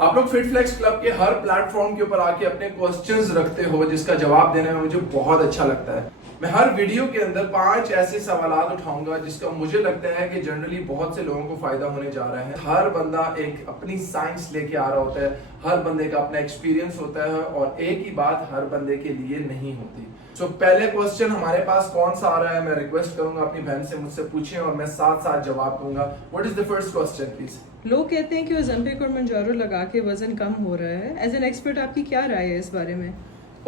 आप लोग fit flex club के हर प्लेटफॉर्म के ऊपर आके अपने क्वेश्चंस रखते हो जिसका जवाब देने में मुझे बहुत अच्छा लगता है। मैं हर वीडियो के अंदर 5 ऐसे सवाल उठाऊंगा जिसका मुझे लगता है कि जनरली बहुत से लोगों को फायदा होने जा रहा है। हर बंदा एक अपनी साइंस लेके आ रहा होता है, हर बंदे का अपना एक्सपीरियंस होता है और एक ही बात हर बंदे के लिए नहीं होती। सो पहले क्वेश्चन हमारे पास कौन सा आ रहा है, मैं रिक्वेस्ट करूंगा अपनी बहन से मुझसे पूछें और मैं साथ साथ जवाब दूंगा। What is the first question please? लोग कहते हैं कि ओज़ेम्पिक और मंजारो लगा के वजन कम हो रहा है। एज एन एक्सपर्ट आपकी क्या राय है इस बारे में?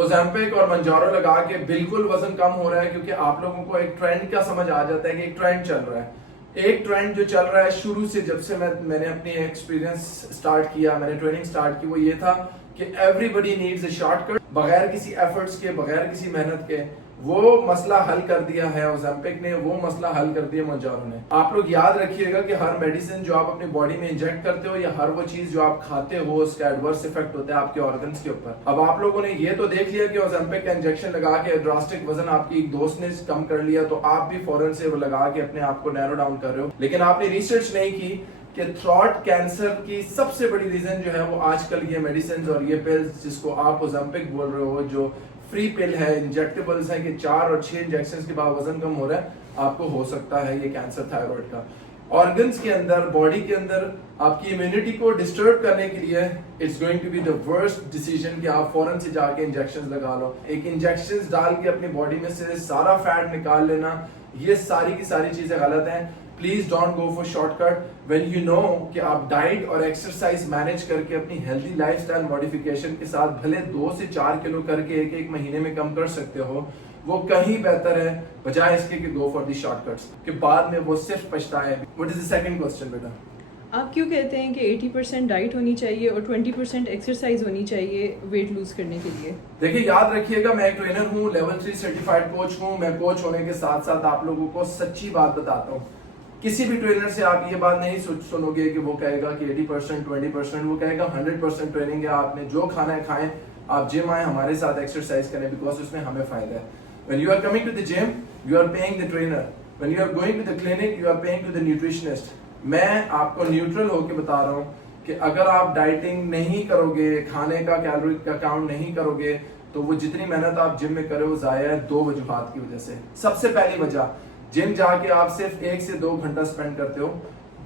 ओज़ेम्पिक और मंजारो लगा के बिल्कुल वजन कम हो रहा है, क्योंकि आप लोगों को एक ट्रेंड का समझ आ जाता है कि एक ट्रेंड चल रहा है। एक ट्रेंड जो चल रहा है शुरू से, जब से मैंने अपनी एक्सपीरियंस स्टार्ट किया, मैंने ट्रेनिंग स्टार्ट की, वो ये था कि एवरीबडी नीड्स अ शॉर्टकट। बगैर किसी एफर्ट्स के, बगैर किसी मेहनत के वो मसला हल कर दिया है ओज़ेम्पिक ने, वो मसला हल कर दिया मंजारो ने। आप लोग याद रखिएगा कि हर मेडिसिन जो आप अपनी बॉडी में इंजेक्ट करते हो या हर वो चीज जो आप खाते हो उसका एडवर्स इफेक्ट होता है आपके ऑर्गन्स के ऊपर। अब आप लोगों ने ये तो देख लिया कि ओज़ेम्पिक का इंजेक्शन लगा के ड्रास्टिक वजन आपकी एक दोस्त ने कम कर लिया, तो आप भी फौरन से वो लगा के अपने आप को नैरो डाउन कर रहे हो। लेकिन आपने रिसर्च नहीं की कि थ्रॉट कैंसर की सबसे बड़ी रीजन जो है वो आजकल ये मेडिसिन और ये पिल्स जिसको आप ओज़ेम्पिक बोल रहे हो, जो फ्री पिल है, इंजेक्टेबल्स है कि 4 और 6 इंजेक्शंस के बाद वजन कम हो रहा है, आपको हो सकता है ये कैंसर थायराइड का। ऑर्गन्स के अंदर, बॉडी के अंदर आपकी इम्यूनिटी को डिस्टर्ब करने के लिए it's going to be the worst decision कि आप फौरन से जाके इंजेक्शंस लगा लो। एक इंजेक्शंस डाल के अपनी बॉडी में से सारा फैट निकाल लेना, ये सारी की सारी चीजें गलत हैं। Please don't go for shortcut when you know कि आप डाइट और एक्सरसाइज मैनेज करके अपनी हेल्दी लाइफस्टाइल मॉडिफिकेशन के साथ भले 2 से 4 किलो करके एक महीने में कम कर सकते हो, वो कहीं बेहतर है बजाय इसके कि गो फॉर दी शॉर्टकट्स कि बाद में वो सिर्फ पछताए। What is the second question बेटा? आप क्यों कहते हैं कि 80% डाइट होनी चाहिए और 20% एक्सरसाइज होनी चाहिए वेट लूज करने के लिए? देखिए, याद रखिएगा, मैं एक ट्रेनर हूँ, लेवल 3 सर्टिफाइड कोच हूँ। मैं कोच होने के साथ साथ आप लोगों को सच्ची बात बताता हूँ। किसी भी ट्रेनर से आप ये बात नहीं सुनोगे कि वो कहेगा कि 80% 20%, वो कहेगा 100% ट्रेनिंग है। आपने जो खाना है खाएं, आप जिम आए हमारे साथ एक्सरसाइज करें, बिकॉज उसमें हमें फायदा है। When you are coming to the gym, you are paying the trainer. When you are going to the clinic, you are paying to the nutritionist. मैं आपको न्यूट्रल होके बता रहा हूँ कि अगर आप डाइटिंग नहीं करोगे, खाने का कैलोरी का काउंट नहीं करोगे, तो वो जितनी मेहनत आप जिम में करो जाया है 2 वजूहात की वजह से। सबसे पहली वजह, जिम जाके आप सिर्फ 1 से 2 घंटा स्पेंड करते हो,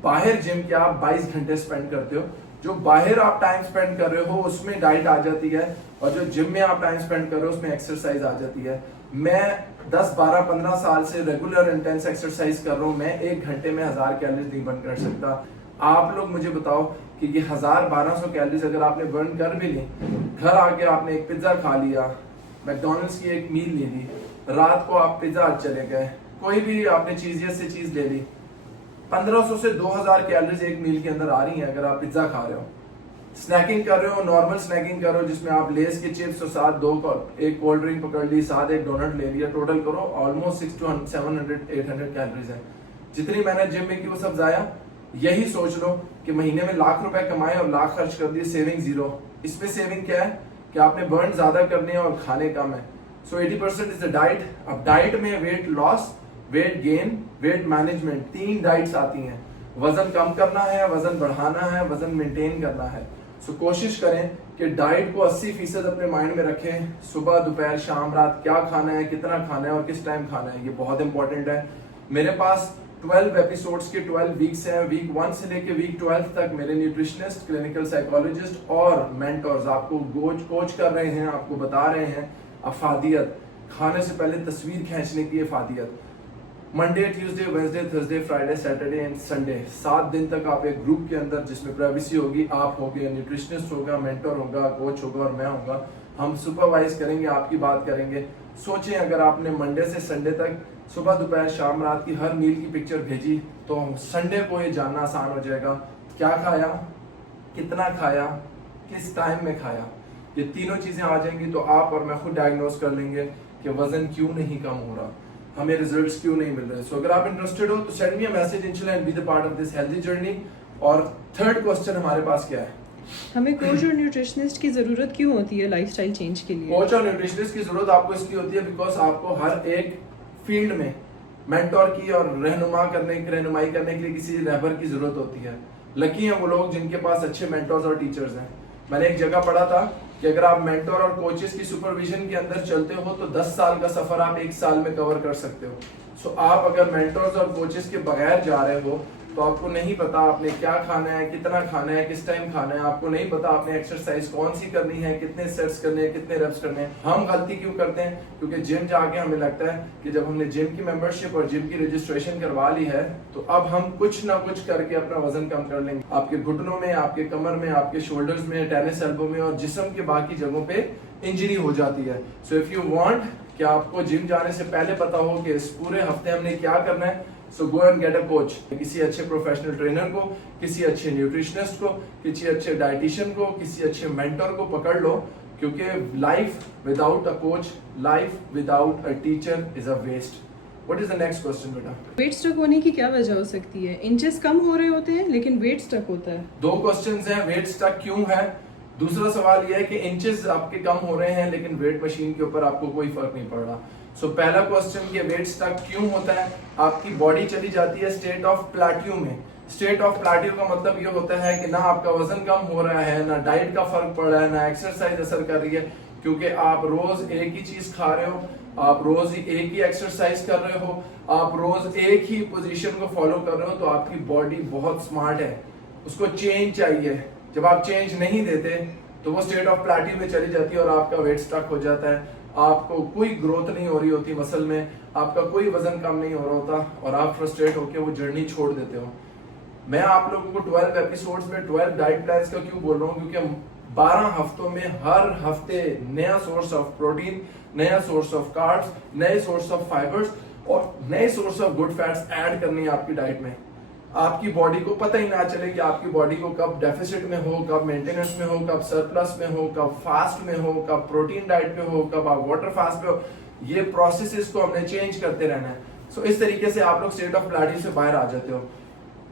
बाहर जिम के आप 22 घंटे स्पेंड करते हो। जो बाहर आप टाइम स्पेंड कर रहे हो उसमें डाइट आ जाती है और जो जिम में आप टाइम स्पेंड कर रहे हो उसमें एक्सरसाइज आ जाती है। मैं 10, 12, 15 साल से रेगुलर इंटेंस एक्सरसाइज कर रहा हूँ। मैं 1 घंटे में 1000 कैलोरीज नहीं बर्न कर सकता। आप लोग मुझे बताओ कि ये 1000-1200 कैलोरीज अगर आपने बर्न कर भी ली, घर आके आपने एक पिज्जा खा लिया, मैकडॉनल्ड्स की एक मील ले ली, रात को आप पिज्जा चले गए, कोई भी आपने चीज से चीज ले ली, 1500 से 2000 कैलोरीज एक मील के अंदर आ रही हैं। अगर आप पिज्जा खा रहे हो, स्नैकिंग कर रहे हो, नॉर्मल स्नैकिंग कर रहे हो जिसमें आप लेस के चिप्स और साथ एक कोल्ड ड्रिंक पकड़ ली, साथ एक डोनट ले लिया, टोटल करो ऑलमोस्ट 600-700-800 कैलोरीज है। जितनी मैंने जिम में की वो सब जाया। यही सोच लो कि महीने में लाख रुपए कमाए और लाख खर्च कर दिए, सेविंग 0। इसमें सेविंग क्या है कि आपने बर्न ज्यादा करने हैं और खाने कम है। सो 80% इज द डाइट। अब डाइट में weight loss, weight gain, weight management, 3 diets आती हैं। वजन कम करना है, वजन बढ़ाना है, वजन मेंटेन करना है। सो कोशिश करें कि डाइट को 80% अपने माइंड में रखें। सुबह, दोपहर, शाम, रात क्या खाना है, कितना खाना है और किस टाइम खाना है, ये बहुत इंपॉर्टेंट है। मेरे पास 12 एपिसोड्स के 12 वीक्स हैं। वीक 1 से लेके वीक 12 तक मेरे न्यूट्रिशनिस्ट, क्लिनिकल साइकोलॉजिस्ट और मेंटर्स आपको कोच कर रहे हैं, आपको बता रहे हैं अफादियत, खाने से पहले तस्वीर खींचने की अफादियत। Monday, Tuesday, Wednesday, Thursday, Friday, Saturday and Sunday, 7 दिन तक आप एक ग्रुप के अंदर जिसमें प्राइवेसी होगी, आप होगे, न्यूट्रिशनिस्ट होगा, मेंटर होगा, कोच होगा और मैं होगा। हम सुपरवाइज करेंगे, आपकी बात करेंगे। सोचें अगर आपने मंडे से संडे तक सुबह, दोपहर, शाम, रात की हर मील की पिक्चर भेजी तो संडे को ये जानना आसान हो जाएगा क्या खाया, कितना खाया, किस टाइम में खाया। ये तीनों चीजें आ जाएंगी तो आप और मैं खुद डायग्नोस कर लेंगे कि वजन क्यों नहीं कम हो रहा, हमें रिजल्ट्स क्यों नहीं मिल रहे। सो अगर आप इंटरेस्टेड हो तो सेंड मी अ मैसेज इंशाल्लाह and be the part of this healthy journey. और थर्ड क्वेश्चन हमारे पास क्या है? हमें कोच और न्यूट्रिशनिस्ट की जरूरत क्यों होती है लाइफस्टाइल चेंज के लिए? कोच और न्यूट्रिशनिस्ट की जरूरत आपको इसलिए होती है बिकॉज आपको हर एक फील्ड में मेंटोर की और रहनुमाई करने के लिए किसी रहबर की जरूरत होती है। लकी हैं वो लोग जिनके पास अच्छे मेंटर्स और टीचर्स हैं। मैंने एक जगह पढ़ा था कि अगर आप मेंटर और कोचेस की सुपरविजन के अंदर चलते हो तो 10 साल का सफर आप 1 साल में कवर कर सकते हो। सो आप अगर मेंटर्स और कोचेस के बगैर जा रहे हो तो आपको नहीं पता आपने क्या खाना है, कितना खाना है, किस टाइम खाना है, आपको नहीं पता आपने एक्सरसाइज कौन सी करनी है, कितने सेट्स करने हैं, कितने रेप्स करने हैं। हम गलती क्यों करते हैं? क्योंकि जिम जाके हमें लगता है कि जब हमने जिम की मेंबरशिप और जिम की रजिस्ट्रेशन करवा ली है तो अब हम कुछ ना कुछ करके अपना वजन कम कर लेंगे। आपके घुटनों में, आपके कमर में, आपके शोल्डर्स में, टेनिस एल्बो में और जिस्म के बाकी जगहों पे इंजरी हो जाती है। सो इफ यू वांट कि आपको जिम जाने से पहले पता हो कि इस पूरे हफ्ते हमने क्या करना है, so go and get a coach. किसी अच्छे प्रोफेशनल ट्रेनर को, किसी अच्छे न्यूट्रिशनिस्ट को, किसी अच्छे डाइटिशियन को, किसी अच्छे मेंटर को पकड़ लो, क्योंकि life without a coach, life without a teacher is a waste. What is the next question बेटा? वेट स्टक होने की क्या वजह हो सकती है? इंचेस कम हो रहे होते हैं लेकिन वेट स्टक होता है। 2 क्वेश्चंस हैं, वेट स्टक क्यों है। दूसरा सवाल यह है कि इंचेस आपके कम हो रहे हैं लेकिन वेट मशीन के ऊपर आपको कोई फर्क नहीं पड़ रहा। सो पहला क्वेश्चन ये वेट स्टक क्यों होता है? आपकी बॉडी चली जाती है स्टेट ऑफ प्लेट्यू में। स्टेट ऑफ प्लेट्यू का मतलब ये होता है कि ना आपका वजन कम हो रहा है, ना डाइट का फर्क पड़ रहा है, ना एक्सरसाइज असर कर रही है, क्योंकि आप रोज एक ही चीज खा रहे हो, आप रोज एक ही एक्सरसाइज कर रहे हो, आप रोज एक ही पोजीशन को फॉलो कर रहे हो। तो आपकी बॉडी बहुत स्मार्ट है, उसको चेंज चाहिए। जब आप चेंज नहीं देते तो वो स्टेट ऑफ प्लेट्यू में चली जाती है और आपका वेट स्टक हो जाता है। आपको कोई ग्रोथ नहीं हो रही होती मसल में, आपका कोई वजन कम नहीं हो रहा होता और आप फ्रस्ट्रेट होकर वो जर्नी छोड़ देते हो। मैं आप लोगों को 12 एपिसोड्स में 12 डाइट प्लान्स का क्यों बोल रहा हूँ? क्योंकि 12 हफ्तों में हर हफ्ते नया सोर्स ऑफ प्रोटीन, नया सोर्स ऑफ कार्ब्स, नए सोर्स ऑफ फाइबर्स और नए source of good fats add करनी है आपकी डाइट में। आपकी बॉडी को पता ही ना चले कि आपकी बॉडी को कब डेफिसिट में हो, कब मेंटेनेंस में हो, कब सरप्लस में हो, कब फास्ट में हो, कब प्रोटीन डाइट पे हो, कब आप वाटर फास्ट पे हो। ये प्रोसेसेस को हमने चेंज करते रहना है। सो इस तरीके से आप लोग स्टेट ऑफ प्लेट्यू से बाहर आ जाते हो।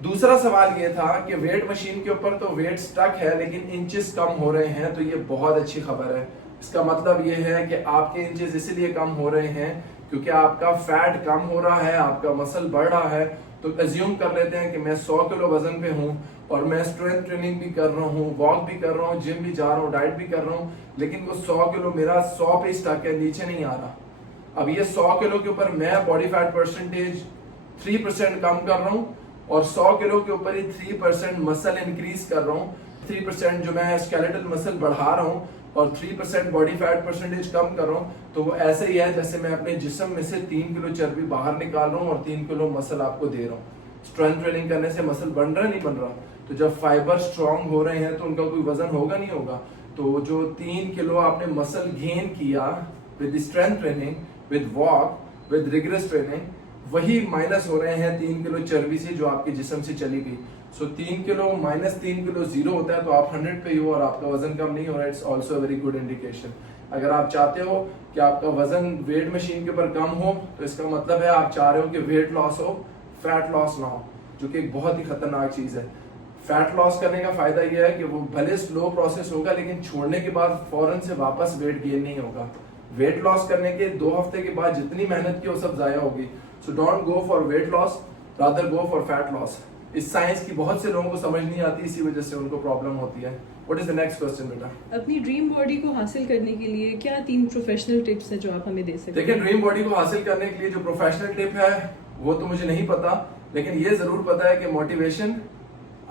दूसरा सवाल ये था कि वेट मशीन के ऊपर तो वेट स्टक है लेकिन इंचेस कम हो रहे हैं, तो ये बहुत अच्छी खबर है। इसका मतलब ये है कि आपके इंचेस इसलिए कम हो रहे हैं क्योंकि आपका फैट कम हो रहा है, आपका मसल बढ़ रहा है। तो अज्यूम कर लेते हैं कि मैं 100 किलो वजन पे हूँ और मैं स्ट्रेंथ ट्रेनिंग भी कर रहा हूँ, वॉक भी कर रहा हूँ, जिम भी जा रहा हूँ, डाइट भी कर रहा हूँ, लेकिन वो 100 किलो मेरा 100 पे स्टक है, नीचे नहीं आ रहा। अब ये 100 किलो के ऊपर मैं बॉडी फैट परसेंटेज 3% कम कर रहा हूँ और 100 किलो के ऊपर ही 3% मसल इंक्रीज कर रहा हूँ। 3% जो मैं स्केलेटल मसल बढ़ा रहा हूँ और 3% बॉडी फैट परसेंटेज कम कर रहा हूँ। तो वो ऐसे ही है जैसे मैं अपने जिस्म में से 3 किलो चर्बी बाहर निकाल रहा हूँ और 3 किलो मसल आपको दे रहा हूँ। स्ट्रेंथ ट्रेनिंग करने से मसल बन रहा नहीं बन रहा? तो जब फाइबर स्ट्रांग हो रहे हैं तो उनका कोई वजन होगा नहीं होगा। तो जो 3 किलो आपने मसल गेन किया with strength training, with walk, with rigorous training, वही माइनस हो रहे हैं 3 किलो चर्बी से जो आपके जिस्म से चली गई। सो 3 किलो माइनस 3 किलो 0 होता है, तो आप 100 पे हो और आपका वजन कम नहीं हो रहा है। It's also very good indication. अगर आप चाहते हो कि आपका वजन वेट मशीन के ऊपर कम हो तो इसका मतलब है आप चाह रहे हो कि वेट लॉस हो, फैट लॉस ना हो, जो कि एक बहुत ही खतरनाक चीज है। फैट लॉस करने का फायदा यह है कि वो भले स्लो प्रोसेस होगा लेकिन छोड़ने के बाद फौरन से वापस वेट गेन नहीं होगा। वेट लॉस करने के 2 हफ्ते के बाद जितनी मेहनत की वो सब जाया होगी। So don't go for weight loss, rather go for fat loss. इस साइंस की बहुत से लोगों को समझ नहीं आती, इसी वजह से उनको प्रॉब्लम होती है। What is the next question बेटा? अपनी ड्रीम बॉडी को हासिल करने के लिए क्या 3 प्रोफेशनल टिप्स हैं जो आप हमें दे सकते हैं? देखिए, ड्रीम बॉडी को हासिल करने के लिए जो प्रोफेशनल टिप है वो तो मुझे नहीं पता, लेकिन ये जरूर पता है कि मोटिवेशन,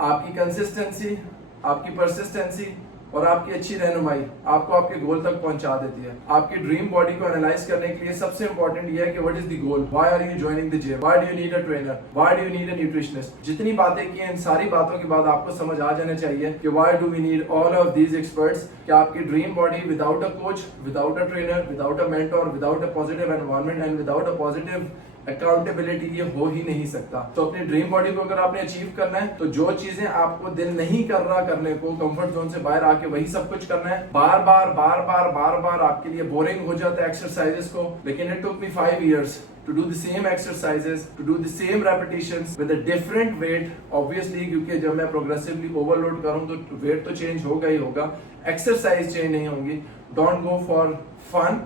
आपकी कंसिस्टेंसी, आपकी परसिस्टेंसी और आपकी अच्छी रहनुमाई आपको आपके गोल तक पहुंचा देती है। आपकी ड्रीम बॉडी को एनालाइज करने के लिए सबसे इंपॉर्टेंट ये है कि what is the goal, why are you joining the gym, why do you need a trainer, why do you need a nutritionist. जितनी बातें की हैं, इन सारी बातों के बाद आपको समझ आ जाना चाहिए कि why do we need all of these experts. कि आपकी dream body without a coach, without a trainer, without a mentor, without a positive environment and without a positive accountability ये हो ही नहीं सकता। तो अपनी ड्रीम बॉडी को अगर आपने अचीव करना है तो जो चीजें आपको दिल नहीं कर रहा करने को, कंफर्ट जोन से बाहर आके वही सब कुछ करना है। बार बार आपके लिए बोरिंग हो जाता है एक्सरसाइजेस को, लेकिन it took me 5 years to do the same exercises, to do the same repetitions with a different weight, obviously, क्योंकि जब मैं progressively overload करूँ तो weight तो change होगा ही होगा, exercise change नहीं होंगी। Don't go for fun,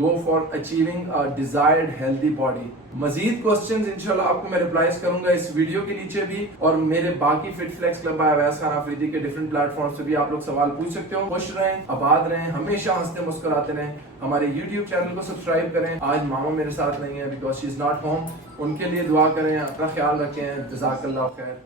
go for achieving a desired healthy body. मजीद क्वेश्चंस इंशाल्लाह आपको मैं रिप्लाईज करूंगा इस वीडियो के नीचे भी, और मेरे बाकी fit flex club by Awais Khan Afridi के डिफरेंट प्लेटफॉर्म से भी आप लोग सवाल पूछ सकते हो। खुश रहें, आबाद रहें, हमेशा हंसते मुस्कुराते रहें। हमारे यूट्यूब चैनल को सब्सक्राइब करें। आज मामा मेरे साथ नहीं है because she is not home, उनके लिए दुआ करें, अपना ख्याल रखें। जज़ाकल्लाह खैर।